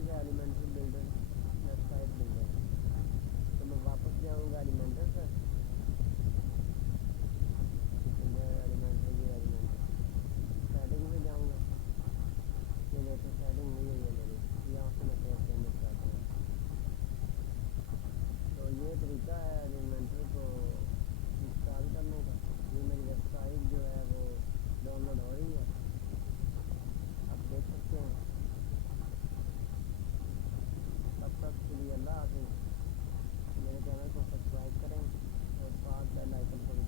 چیز ہے elementary builder, web site builder. تو میں واپس جاؤں گا ایلیمنٹر پر، ایلیمنٹر سیٹنگ میں جاؤں گا. یہ دیکھیں سیٹنگ ہوئی ہے میری، یہاں سے میں سیو چینجز کرتا ہوں. تو یہ طریقہ ہے ایلیمنٹر کو انسٹال کرنے کا. یہ میری ویب سائٹ جو ہے وہ ڈاؤن لوڈ ہو رہی ہے، آپ دیکھ سکتے ہیں. تب تک کے لیے اللہ حافظ. میرے چینل کو سبسکرائب کریں اور ساتھ بیل آئکن کو